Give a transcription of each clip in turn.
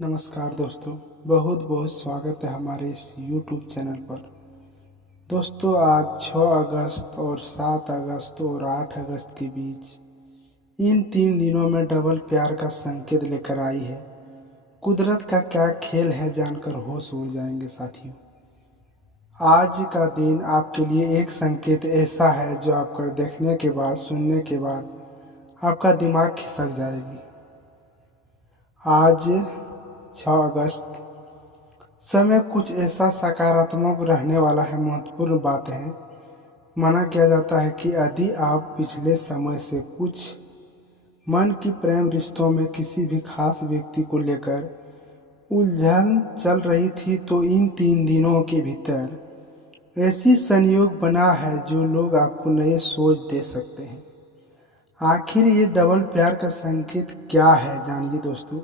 नमस्कार दोस्तों, बहुत बहुत स्वागत है हमारे इस YouTube चैनल पर। दोस्तों, आज 6 अगस्त और 7 अगस्त और 8 अगस्त के बीच इन 3 दिनों में डबल प्यार का संकेत लेकर आई है। कुदरत का क्या खेल है जानकर होश उड़ जाएंगे साथियों। आज का दिन आपके लिए एक संकेत ऐसा है जो आपको देखने के बाद, सुनने के बाद आपका दिमाग खिसक जाएगी। आज 6 अगस्त समय कुछ ऐसा सकारात्मक रहने वाला है। महत्वपूर्ण बात है, माना किया जाता है कि यदि आप पिछले समय से कुछ मन की प्रेम रिश्तों में किसी भी खास व्यक्ति को लेकर उलझन चल रही थी, तो इन 3 दिनों के भीतर ऐसी संयोग बना है जो लोग आपको नए सोच दे सकते हैं। आखिर ये डबल प्यार का संकेत क्या है, जानिए दोस्तों।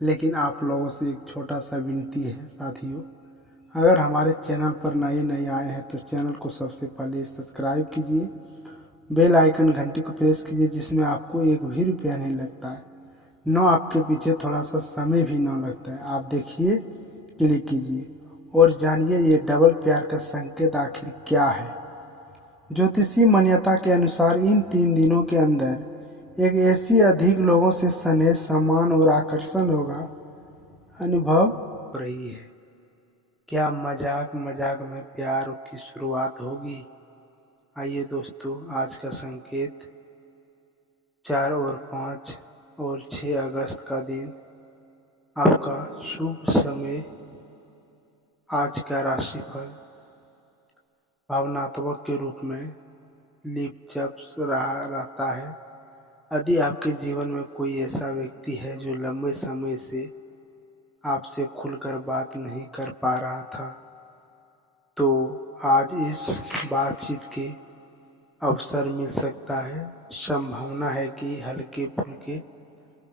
लेकिन आप लोगों से एक छोटा सा विनती है साथियों, अगर हमारे चैनल पर नए नए आए हैं तो चैनल को सबसे पहले सब्सक्राइब कीजिए, बेल आइकन घंटी को प्रेस कीजिए, जिसमें आपको एक भी रुपया नहीं लगता है, न आपके पीछे थोड़ा सा समय भी न लगता है। आप देखिए, क्लिक कीजिए और जानिए ये डबल प्यार का संकेत आखिर क्या है। ज्योतिषीय मान्यता के अनुसार इन 3 दिनों के अंदर एक ऐसी अधिक लोगों से स्नेह, सम्मान और आकर्षण होगा अनुभव हो रही है। क्या मजाक मजाक में प्यार की शुरुआत होगी? आइए दोस्तों, आज का संकेत 4 और 5 और 6 अगस्त का दिन आपका शुभ समय। आज का राशिफल भावनात्मक के रूप में लिपचप रहा रहता है। यदि आपके जीवन में कोई ऐसा व्यक्ति है जो लंबे समय से आपसे खुलकर बात नहीं कर पा रहा था, तो आज इस बातचीत के अवसर मिल सकता है। संभावना है कि हल्के फुल्के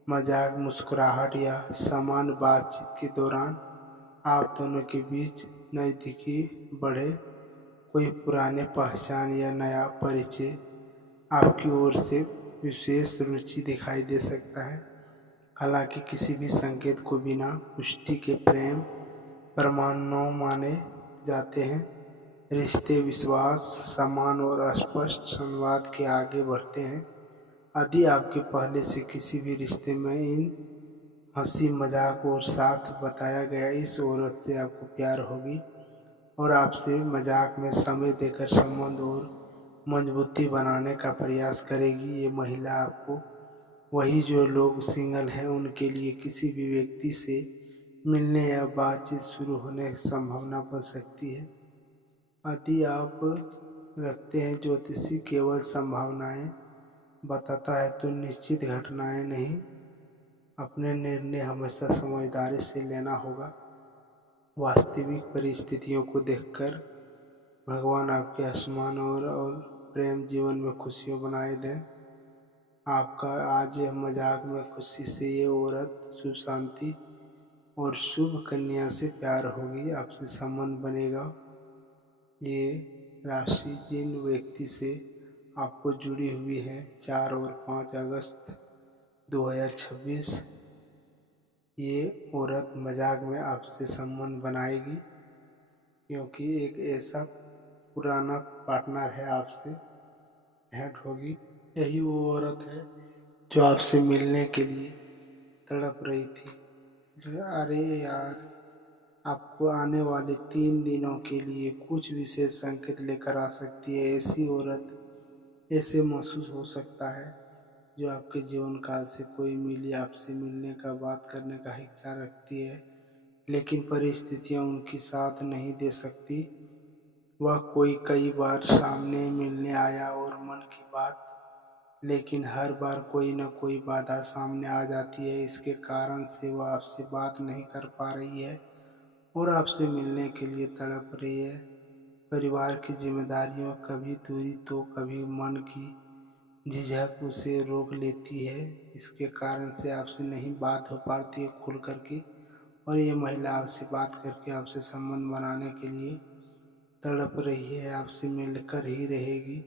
मजाक, मुस्कुराहट या सामान्य बातचीत के दौरान आप दोनों के बीच नज़दीकी बढ़े। कोई पुराने पहचान या नया परिचय आपकी ओर से विशेष रुचि दिखाई दे सकता है। हालांकि किसी भी संकेत को बिना पुष्टि के प्रेम प्रमाण न माने जाते हैं। रिश्ते विश्वास, सम्मान और स्पष्ट संवाद के आगे बढ़ते हैं। यदि आपके पहले से किसी भी रिश्ते में इन हंसी मजाक और साथ बताया गया इस औरत से आपको प्यार होगी और आपसे मजाक में समय देकर संबंध और मजबूती बनाने का प्रयास करेगी। ये महिला आपको वही जो लोग सिंगल हैं उनके लिए किसी भी व्यक्ति से मिलने या बातचीत शुरू होने की संभावना बन सकती है। यदि आप रखते हैं ज्योतिषी केवल संभावनाएं बताता है, तो निश्चित घटनाएं नहीं। अपने निर्णय हमेशा समझदारी से लेना होगा। वास्तविक परिस्थितियों को देखकर भगवान आपके आसमान और प्रेम जीवन में खुशियों बनाए दें। आपका आज यह मजाक में खुशी से ये औरत शुभ शांति और शुभ कन्या से प्यार होगी, आपसे संबंध बनेगा। ये राशि जिन व्यक्ति से आपको जुड़ी हुई है 4 और 5 अगस्त 2026, ये औरत मजाक में आपसे संबंध बनाएगी, क्योंकि एक ऐसा पुराना पार्टनर है, आपसे भेंट होगी। यही वो औरत है जो आपसे मिलने के लिए तड़प रही थी। अरे यार, आपको आने वाले 3 दिनों के लिए कुछ विशेष संकेत लेकर आ सकती है। ऐसी औरत ऐसे महसूस हो सकता है जो आपके जीवन काल से कोई मिली आपसे मिलने का, बात करने का इच्छा रखती है, लेकिन परिस्थितियां उनकी साथ नहीं दे सकती। वह कोई कई बार सामने मिलने आया और मन की बात, लेकिन हर बार कोई न कोई बाधा सामने आ जाती है। इसके कारण से वह आपसे बात नहीं कर पा रही है और आपसे मिलने के लिए तड़प रही है। परिवार की जिम्मेदारियों, कभी दूरी तो कभी मन की झिझक उसे रोक लेती है। इसके कारण से आपसे नहीं बात हो पाती है खुल करके, और ये महिला आपसे बात करके आपसे संबंध बनाने के लिए तड़प रही है, आपसे मिलकर ही रहेगी।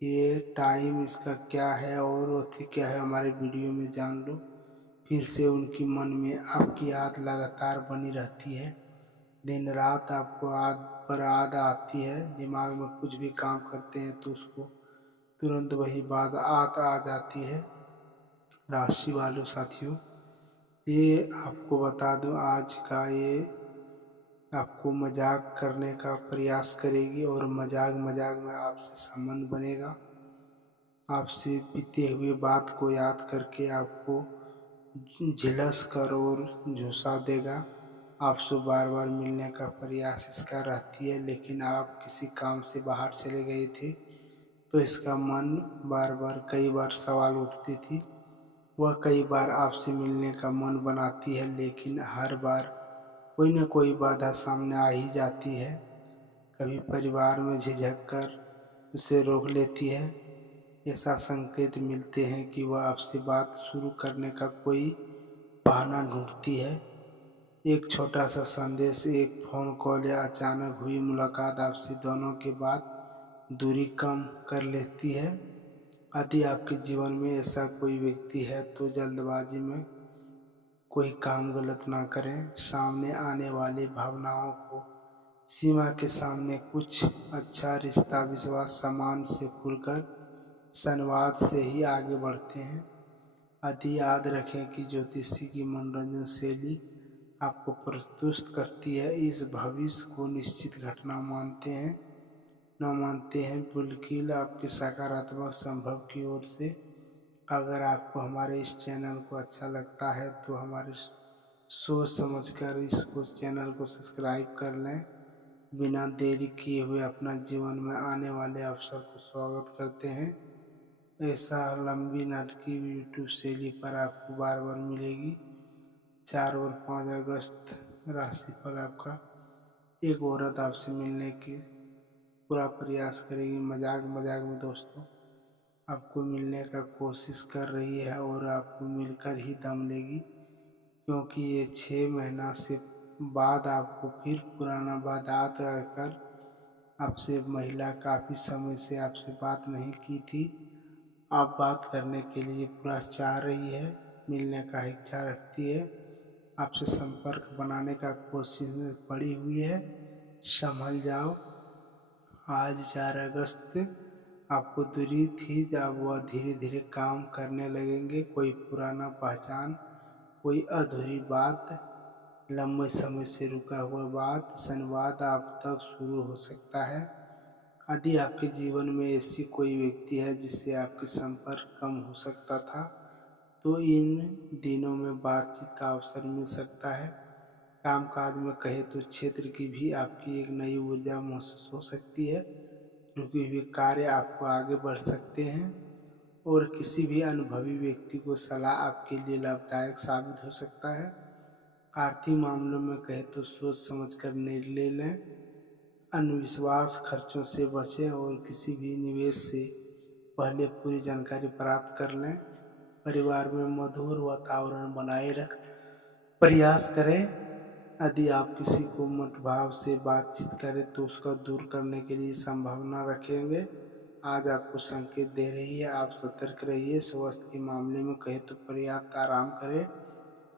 ये टाइम इसका क्या है और अथी क्या है, हमारे वीडियो में जान लो। फिर से उनकी मन में आपकी याद लगातार बनी रहती है। दिन रात आपको याद पर याद आती है। दिमाग में कुछ भी काम करते हैं तो उसको तुरंत वही बात आ जाती है। राशि वालों साथियों, ये आपको बता दूं, आज का ये आपको मजाक करने का प्रयास करेगी और मजाक मजाक में आपसे संबंध बनेगा। आपसे बीते हुए बात को याद करके आपको झिलस कर और झुंसा देगा। आपसे बार बार मिलने का प्रयास इसका रहती है, लेकिन आप किसी काम से बाहर चले गए थे तो इसका मन बार बार कई बार सवाल उठती थी। वह कई बार आपसे मिलने का मन बनाती है, लेकिन हर बार कोई न कोई बाधा सामने आ ही जाती है। कभी परिवार में झिझक कर उसे रोक लेती है। ऐसा संकेत मिलते हैं कि वह आपसे बात शुरू करने का कोई बहाना ढूंढती है। एक छोटा सा संदेश, एक फ़ोन कॉल या अचानक हुई मुलाकात आपसे दोनों के बाद दूरी कम कर लेती है। यदि आपके जीवन में ऐसा कोई व्यक्ति है तो जल्दबाजी में कोई काम गलत ना करें। सामने आने वाली भावनाओं को सीमा के सामने कुछ अच्छा रिश्ता विश्वास सम्मान से खुलकर संवाद से ही आगे बढ़ते हैं। यदि याद रखें कि ज्योतिषी की मनोरंजन शैली आपको प्रस्तुत करती है, इस भविष्य को निश्चित घटना मानते हैं, बिल्कुल आपके सकारात्मक संभव की ओर से। अगर आपको हमारे इस चैनल को अच्छा लगता है तो हमारे सोच समझकर इसको चैनल को सब्सक्राइब कर लें। बिना देरी किए हुए अपना जीवन में आने वाले अवसर को स्वागत करते हैं। ऐसा लंबी नाटकीय यूट्यूब शैली पर आपको बार बार मिलेगी। 4 और 5 अगस्त राशिफल आपका। एक औरत आपसे मिलने की पूरा प्रयास करेगी। मजाक मजाक में दोस्तों आपको मिलने का कोशिश कर रही है और आपको मिलकर ही दम लेगी, क्योंकि ये 6 महीना से बाद आपको फिर पुराना बात आकर आपसे महिला काफ़ी समय से आपसे बात नहीं की थी। आप बात करने के लिए पूरा चाह रही है, मिलने का इच्छा रखती है, आपसे संपर्क बनाने का कोशिश में पड़ी हुई है। संभल जाओ। आज 4 अगस्त आपको दूरी थी, जब वह धीरे धीरे काम करने लगेंगे। कोई पुराना पहचान, कोई अधूरी बात, लंबे समय से रुका हुआ बात, संवाद आप तक शुरू हो सकता है। यदि आपके जीवन में ऐसी कोई व्यक्ति है जिससे आपके संपर्क कम हो सकता था, तो इन दिनों में बातचीत का अवसर मिल सकता है। कामकाज में कहे तो क्षेत्र की भी आपकी एक नई ऊर्जा महसूस हो सकती है। रुके हुए कार्य आपको आगे बढ़ सकते हैं और किसी भी अनुभवी व्यक्ति को सलाह आपके लिए लाभदायक साबित हो सकता है। आर्थिक मामलों में कहे तो सोच समझकर निर्णय लें। अनविश्वास खर्चों से बचें और किसी भी निवेश से पहले पूरी जानकारी प्राप्त कर लें। परिवार में मधुर वातावरण बनाए रख प्रयास करें। यदि आप किसी को मतभाव से बातचीत करें तो उसका दूर करने के लिए संभावना रखेंगे। आज आपको संकेत दे रही है, आप सतर्क रहिए। स्वास्थ्य के मामले में कहे तो पर्याप्त आराम करें,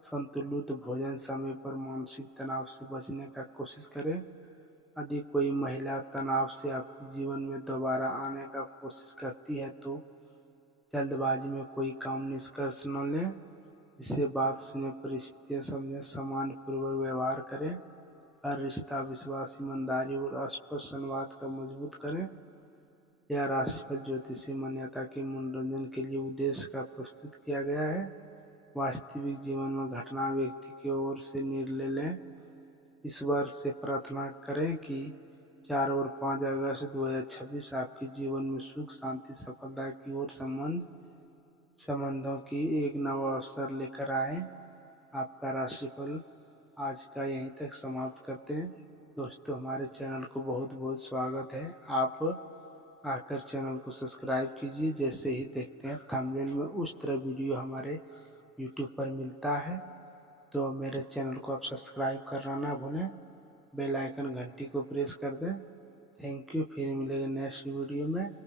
संतुलित भोजन, समय पर मानसिक तनाव से बचने का कोशिश करें। यदि कोई महिला तनाव से आपके जीवन में दोबारा आने का कोशिश करती है तो जल्दबाजी में कोई काम निष्कर्ष न लें। इससे बात सुने, परिस्थितियाँ समझें, सम्मानपूर्वक व्यवहार करें। हर रिश्ता विश्वास, ईमानदारी और स्पष्ट संवाद का मजबूत करें। यह राशिफल ज्योतिषीय मान्यता के मनोरंजन के लिए उद्देश्य का प्रस्तुत किया गया है। वास्तविक जीवन में घटना व्यक्ति की ओर से निर्णय लें। ईश्वर से प्रार्थना करें कि 4 और 5 अगस्त 2026 आपके जीवन में सुख, शांति, सफलता की ओर संबंधों की एक नवा अवसर लेकर आए। आपका राशिफल आज का यहीं तक समाप्त करते हैं। दोस्तों, हमारे चैनल को बहुत बहुत स्वागत है। आप आकर चैनल को सब्सक्राइब कीजिए। जैसे ही देखते हैं थंबनेल में उस तरह वीडियो हमारे यूट्यूब पर मिलता है, तो मेरे चैनल को आप सब्सक्राइब करना ना भूलें। बेल आइकन घंटी को प्रेस कर दें। Thank you. फिर मिलेंगे नेक्स्ट वीडियो में।